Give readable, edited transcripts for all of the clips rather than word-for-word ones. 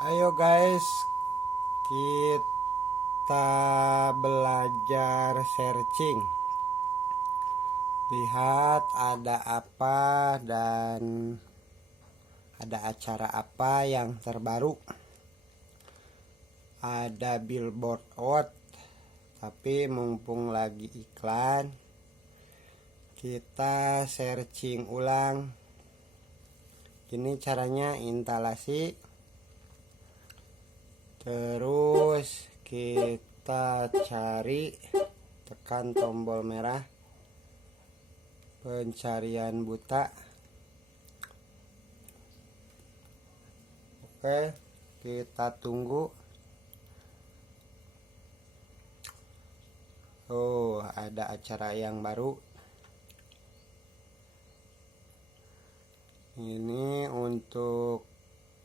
Ayo guys, kita belajar searching. Lihat ada apa dan ada acara apa yang terbaru. Ada billboard out, tapi mumpung lagi iklan, kita searching ulang. Ini caranya instalasi. Terus kita cari, tekan tombol merah pencarian buta. Oke, kita tunggu. Oh, ada acara yang baru. Ini untuk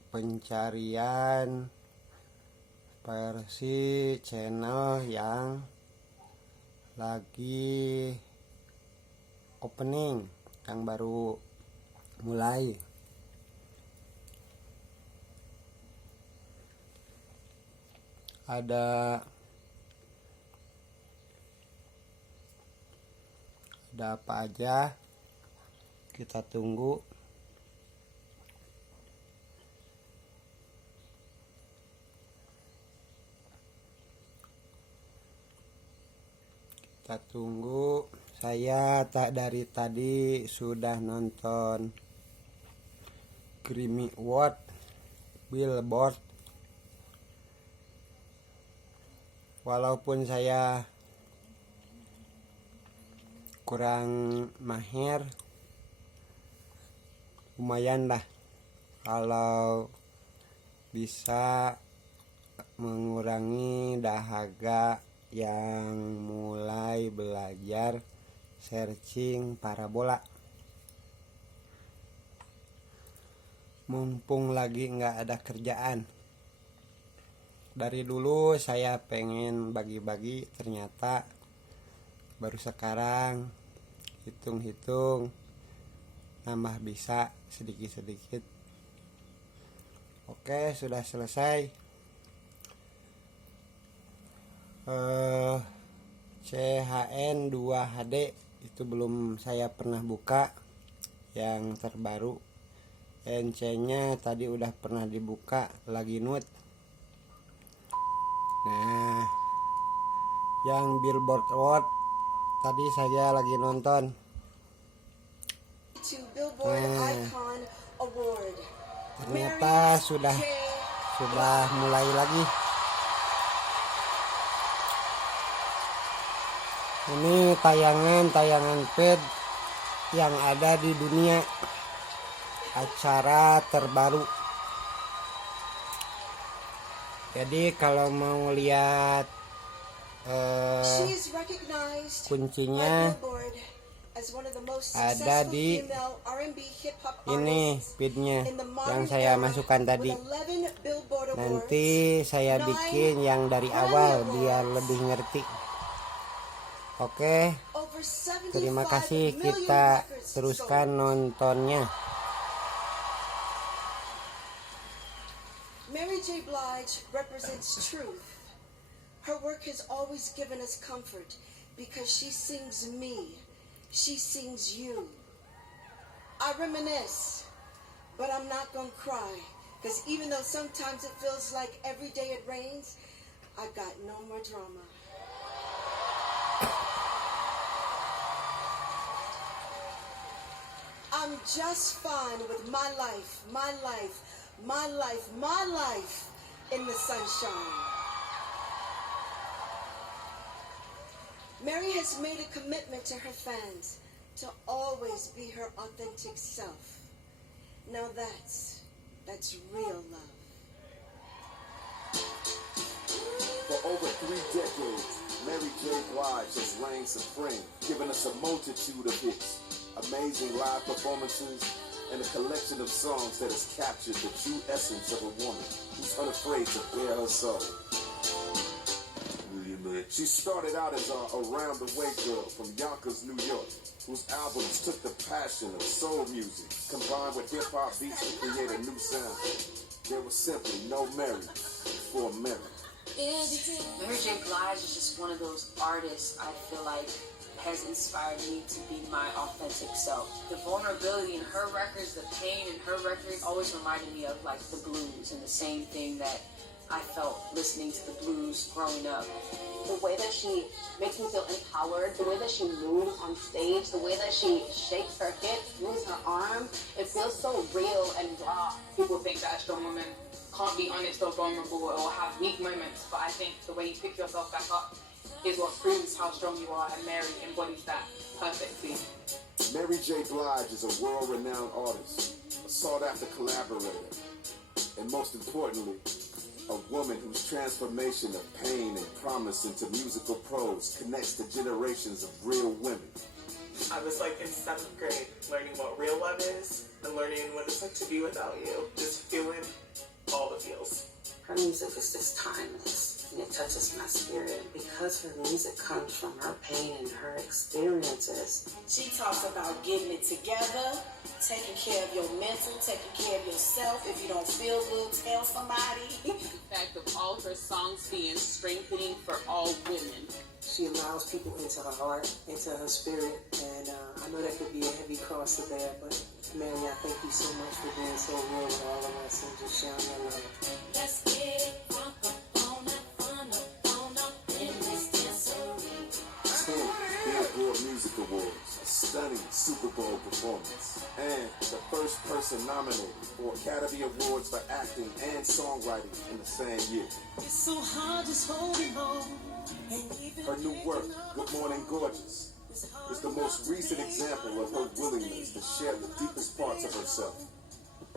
pencarian versi channel yang lagi opening, yang baru mulai. Ada apa aja, kita tunggu. Kita tunggu. Saya dari tadi sudah nonton Creamy World Billboard. Walaupun saya kurang mahir, lumayan lah kalau bisa mengurangi dahaga yang mulai belajar searching parabola. Mumpung lagi nggak ada kerjaan. Dari dulu saya pengen bagi-bagi, ternyata baru sekarang hitung-hitung nambah bisa sedikit-sedikit. Oke, sudah selesai. CHN 2HD itu belum saya pernah buka, yang terbaru. NC-nya tadi udah pernah dibuka, lagi nut. Nah, yang billboard award tadi saya lagi nonton. Ternyata sudah mulai lagi. Ini tayangan feed yang ada di dunia, acara terbaru. Jadi kalau mau lihat kuncinya ada di ini feednya yang saya masukkan tadi. Nanti saya bikin yang dari awal biar lebih ngerti. Oke, terima kasih, kita teruskan nontonnya. Mary J. Blige represents truth. Her work has always given us comfort because she sings me, she sings you. I reminisce, but I'm not gonna cry, because even though sometimes it feels like every day it rains, I got no more drama. I'm just fine with my life in the sunshine. Mary has made a commitment to her fans to always be her authentic self. Now that's real love. For over 3 decades, Mary J. Blige has reigned supreme, giving us a multitude of hits, amazing live performances, and a collection of songs that has captured the true essence of a woman who's unafraid to bare her soul. She started out as a around-the-way girl from Yonkers, New York, whose albums took the passion of soul music combined with hip-hop beats to create a new sound. There was simply no Mary before Mary. Mary J. Blige is just one of those artists I feel like has inspired me to be my authentic self. The vulnerability in her records, the pain in her records always reminded me of like the blues, and the same thing that I felt listening to the blues growing up. The way that she makes me feel empowered, the way that she moves on stage, the way that she shakes her hips, moves her arms, it feels so real and raw. People think that a strong woman can't be honest or vulnerable or have weak moments, but I think the way you pick yourself back up is what proves how strong you are, and Mary embodies that perfectly. Mary J. Blige is a world-renowned artist, a sought-after collaborator, and most importantly, a woman whose transformation of pain and promise into musical prose connects to generations of real women. I was like in 7th grade learning what real love is and learning what it's like to be without you. Just feeling all the feels. Her music is just timeless, and it touches my spirit because her music comes from her pain and her experiences. She talks about getting it together, taking care of your mental, taking care of yourself. If you don't feel good, tell somebody. The fact of all her songs being strengthening for all women. She allows people into her heart, into her spirit, and I know that could be a heavy cross to bear, but Mary, I thank you so much for being so real with all of us and just sharing your love. Let's get it drunk on up in this dancery. 10 Billboard Music Awards, a stunning Super Bowl performance, and the first person nominated for Academy Awards for acting and songwriting in the same year. It's so hard just holding on. Her new work, Good Morning Gorgeous, is the most recent example of her willingness to share the deepest parts of herself.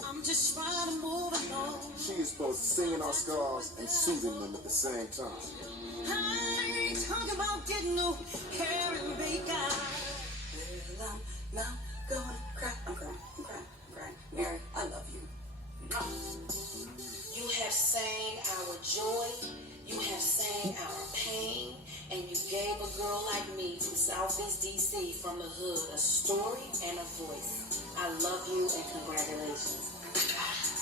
I'm just trying to move along. She is both singing our scars and soothing them at the same time. I ain't talking about getting no hair and makeup. Well, I'm not gonna cry. I'm crying. Mary, I love you. You have sang our joy, you have sang our pain, and you gave a girl like me from Southeast DC, from the hood, a story and a voice. I love you and congratulations.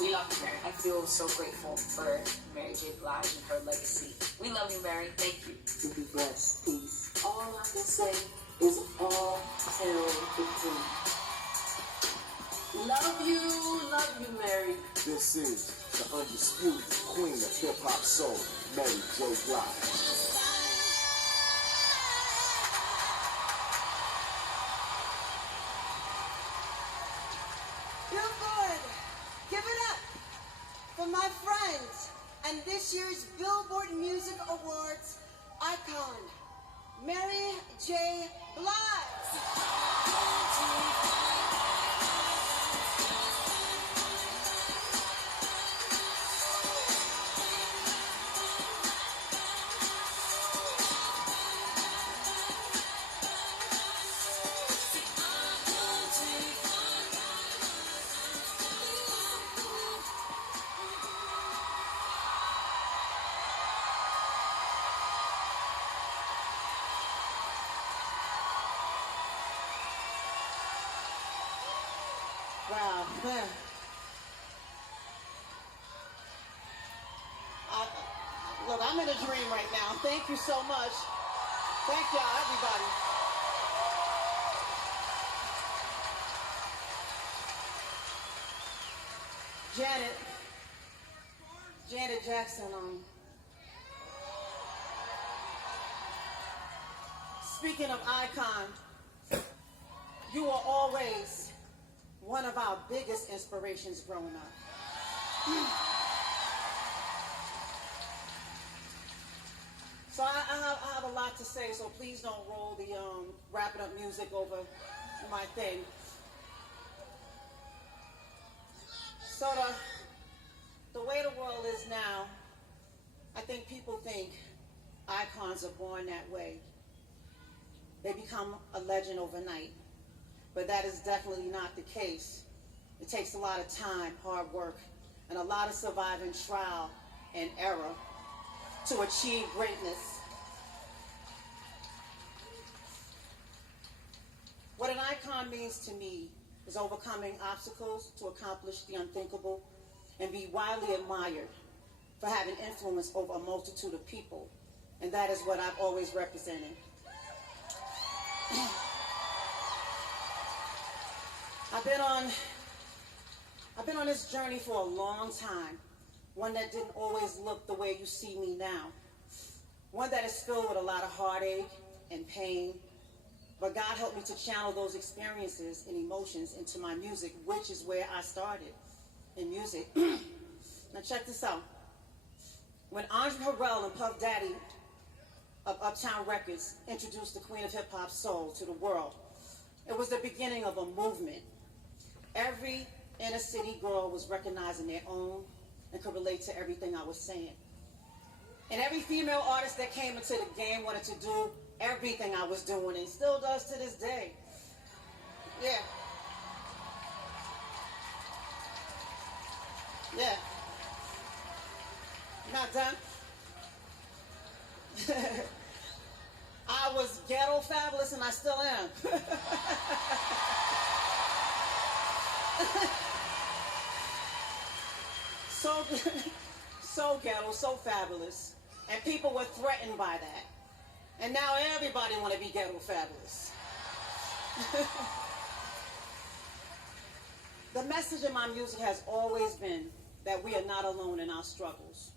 We love you, Mary. I feel so grateful for Mary J. Blige and her legacy. We love you, Mary. Thank you. You be blessed. Peace. All I can say is all hail the queen. Love you, Mary. This is the undisputed queen of hip-hop soul, Mary J. Blige. Billboard, give it up for my friend and this year's Billboard Music Awards icon, Mary J. Blige. Wow, man. Look, I'm in a dream right now. Thank you so much. Thank y'all, everybody. Janet Jackson, speaking of icon, you were always one of our biggest inspirations growing up. So I have a lot to say, so please don't roll the wrap it up music over my thing. So the way the world is now, I think people think icons are born that way. They become a legend overnight. But that is definitely not the case. It takes a lot of time, hard work, and a lot of surviving trial and error to achieve greatness. What an icon means to me is overcoming obstacles to accomplish the unthinkable and be widely admired for having influence over a multitude of people. And that is what I've always represented. I've been on this journey for a long time, one that didn't always look the way you see me now, one that is filled with a lot of heartache and pain, but God helped me to channel those experiences and emotions into my music, which is where I started, in music. Now check this out. When Andre Harrell and Puff Daddy of Uptown Records introduced the Queen of Hip Hop Soul to the world, it was the beginning of a movement. Every inner city girl was recognizing their own and could relate to everything I was saying. And every female artist that came into the game wanted to do everything I was doing, and still does to this day. Yeah. Yeah. Not done. I was ghetto fabulous, and I still am. So ghetto, so fabulous, and people were threatened by that. And now everybody want to be ghetto fabulous. The message in my music has always been that we are not alone in our struggles.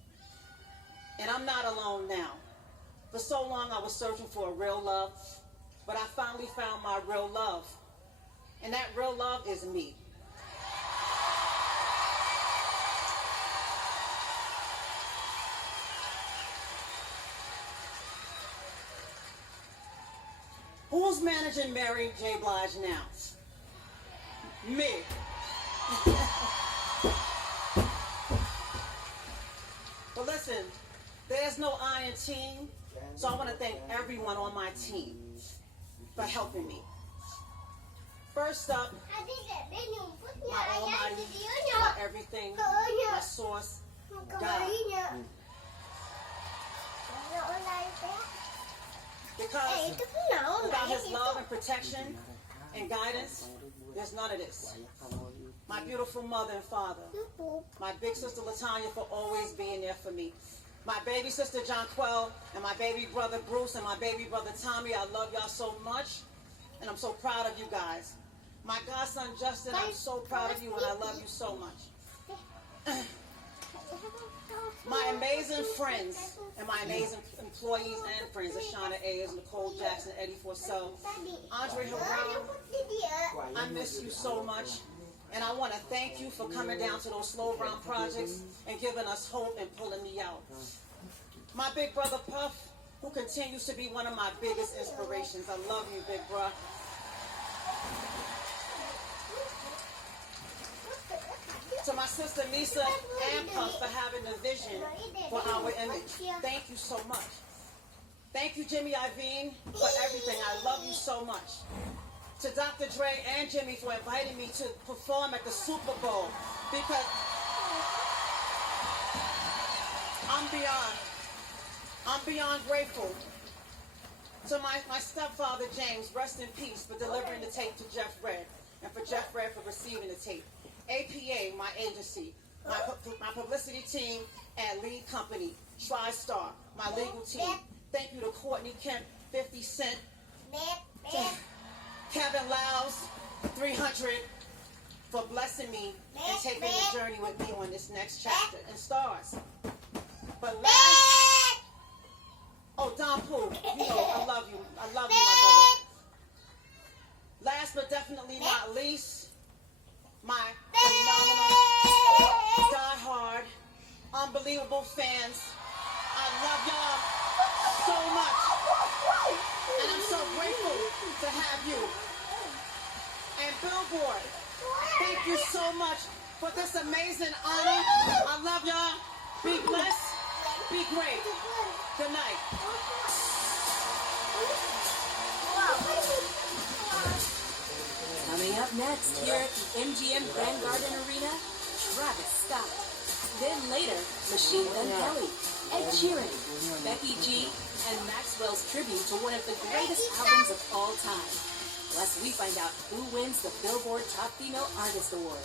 And I'm not alone now. For so long I was searching for a real love, but I finally found my real love. And that real love is me. Who's managing Mary J. Blige now? Me. But listen, there's no I in team, so I want to thank everyone on my team for helping me. First up, my almighty, my everything, my source, God. Because without his love and protection and guidance, there's none of this. My beautiful mother and father, my big sister Latanya for always being there for me. My baby sister Jonquelle and my baby brother Bruce and my baby brother Tommy, I love y'all so much, and I'm so proud of you guys. My godson Justin, I'm so proud of you and I love you so much. My amazing friends and my amazing employees and friends, Ashana Ayers, Nicole Jackson, Eddie Forsell, Andre Harrell, I miss you so much. And I want to thank you for coming down to those Slow Brown projects and giving us hope and pulling me out. My big brother Puff, who continues to be one of my biggest inspirations. I love you, big bro. To my sister Nisa and Puff for having the vision for our image. Thank you so much. Thank you, Jimmy Iovine, for everything. I love you so much. To Dr. Dre and Jimmy for inviting me to perform at the Super Bowl, because I'm beyond grateful. To my stepfather James, rest in peace, for delivering the tape to Jeff Redd, and for Jeff Redd for receiving the tape. APA, my agency, my publicity team and lead company, TriStar, my legal team. Thank you to Courtney Kemp, 50 Cent, Kevin Lyles, 300, for blessing me and taking the journey with me on this next chapter, and stars. But last, Don Poole, you know, I love you, my brother. Last but definitely not least, my phenomenal, die-hard, unbelievable fans. I love y'all so much. And I'm so grateful to have you. And Billboard, thank you so much for this amazing honor. I love y'all. Be blessed. Be great. Good night. Coming up next here at the MGM Grand Garden Arena, Travis Scott. Then later, Machine Gun Kelly, Ed Sheeran, Becky G, and Maxwell's tribute to one of the greatest albums of all time. Plus, we find out who wins the Billboard Top Female Artist Award.